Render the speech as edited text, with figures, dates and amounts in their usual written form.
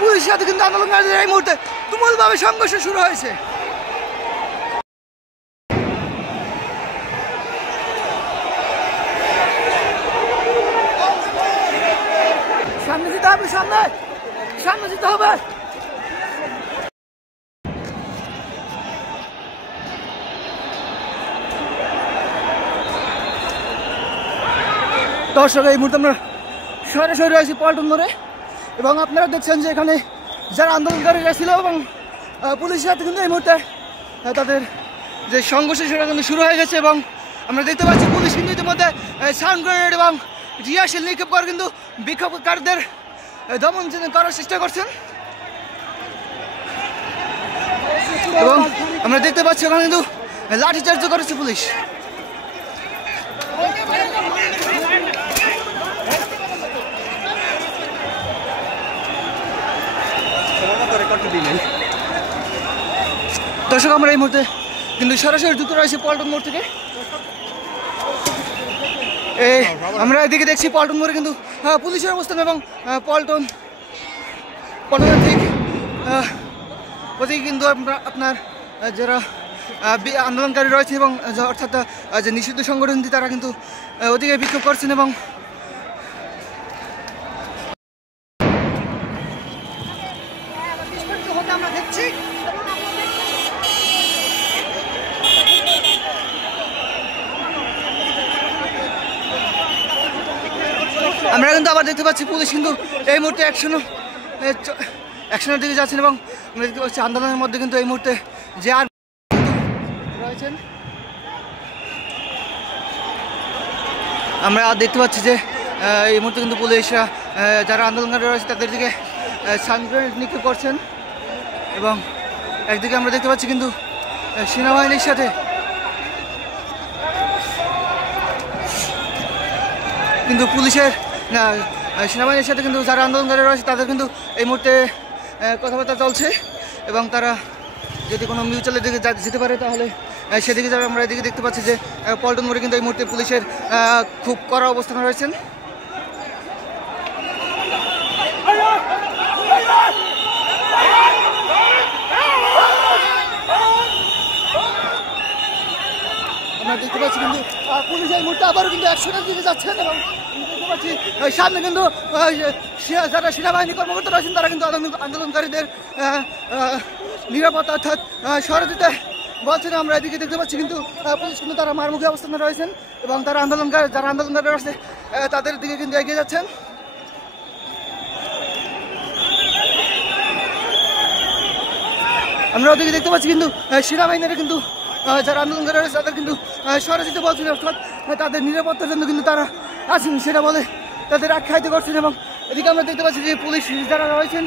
পুলিশের সাথে কিন্তু আন্দোলনকারীদের এই মুহূর্তে তুমুলভাবে সংঘর্ষ শুরু হয়েছে। সামনে যেতে হবে, সামনে যেতে হবে। দর্শক, এই মুহূর্তে আমরা সরাসরি রয়েছি পল্টন মোড়ে এবং আপনারা দেখছেন যে এখানে যারা আন্দোলনকারীরা ছিল এবং পুলিশের সাথে কিন্তু এই মুহূর্তে তাদের যে সংঘর্ষ সেটা কিন্তু শুরু হয়ে গেছে এবং আমরা দেখতে পাচ্ছি পুলিশ কিন্তু ইতিমধ্যে সাউন্ড গ্রেনেড এবং রিয়াশিল নিক্ষেপ করে কিন্তু বিক্ষোভকারীদের দমন করার চেষ্টা করছেন এবং আমরা দেখতে পাচ্ছি ওখানে কিন্তু লাঠিচার্জ করেছে পুলিশ। দর্শক, আমরা এই মুহূর্তে কিন্তু সরাসরি যুক্ত রয়েছে পল্টন মোড় থেকে। আমরা এদিকে দেখছি পল্টন মোড়ে কিন্তু পুলিশের অবস্থান এবং পল্টনের ঠিক ওদিকে কিন্তু আপনার যারা আন্দোলনকারী রয়েছে এবং অর্থাৎ যে নিষিদ্ধ সংগঠন তারা কিন্তু ওদিকে বিক্ষোভ করছেন এবং আমরা দেখছি আমরা কিন্তু আবার দেখতে পাচ্ছি পুলিশ কিন্তু এই মুহূর্তে অ্যাকশনের দিকে যাচ্ছেন এবং আমরা দেখতে পাচ্ছি আন্দোলনের মধ্যে কিন্তু এই মুহূর্তে যে আর রয়েছেন আমরা দেখতে পাচ্ছি যে এই মুহূর্তে কিন্তু পুলিশরা যারা আন্দোলনকারী রয়েছে তাদের দিকে সাউন্ড গ্রেনেড নিক্ষেপ করছেন এবং একদিকে আমরা দেখতে পাচ্ছি কিন্তু সেনাবাহিনীর সাথে কিন্তু সেনাবাহিনীর সাথে কিন্তু যারা আন্দোলনকারী রয়েছে তাদের কিন্তু এই মুহূর্তে কথাবার্তা চলছে এবং তারা যদি কোনো মিউচুয়ালের দিকে যেতে পারে তাহলে সেদিকে যাবে। আমরা এদিকে দেখতে পাচ্ছি যে পল্টন মোড়ে কিন্তু এই মুহূর্তে পুলিশের খুব কড়া অবস্থানে রয়েছেন। আমরা দেখতে পাচ্ছি কিন্তু পুলিশ এই মুহূর্তে আবারও কিন্তু অ্যাকশনের দিকে যাচ্ছেন এবং দেখতে পাচ্ছি সামনে কিন্তু যারা সেনাবাহিনী কর্মকর্তা রয়েছেন তারা কিন্তু আন্দোলনকারীদের নিরাপত্তা অর্থাৎ সরে দিতে বলছেন। আমরা এদিকে দেখতে পাচ্ছি কিন্তু পুলিশ কিন্তু তারা মারমুখী অবস্থানে রয়েছেন এবং যারা আন্দোলনকারী রয়েছে তাদের দিকে কিন্তু এগিয়ে যাচ্ছেন। আমরা ওদিকে দেখতে পাচ্ছি কিন্তু সেনাবাহিনীরা কিন্তু যারা আন্দোলনকারী রয়েছে তাদের কিন্তু সরে দিতে বলছেন অর্থাৎ তাদের নিরাপত্তার জন্য কিন্তু তারা আছেন সেটা বলে তাদের আখ্যায়িত করছেন এবং এদিকে আমরা দেখতে পাচ্ছি যে পুলিশ যারা রয়েছেন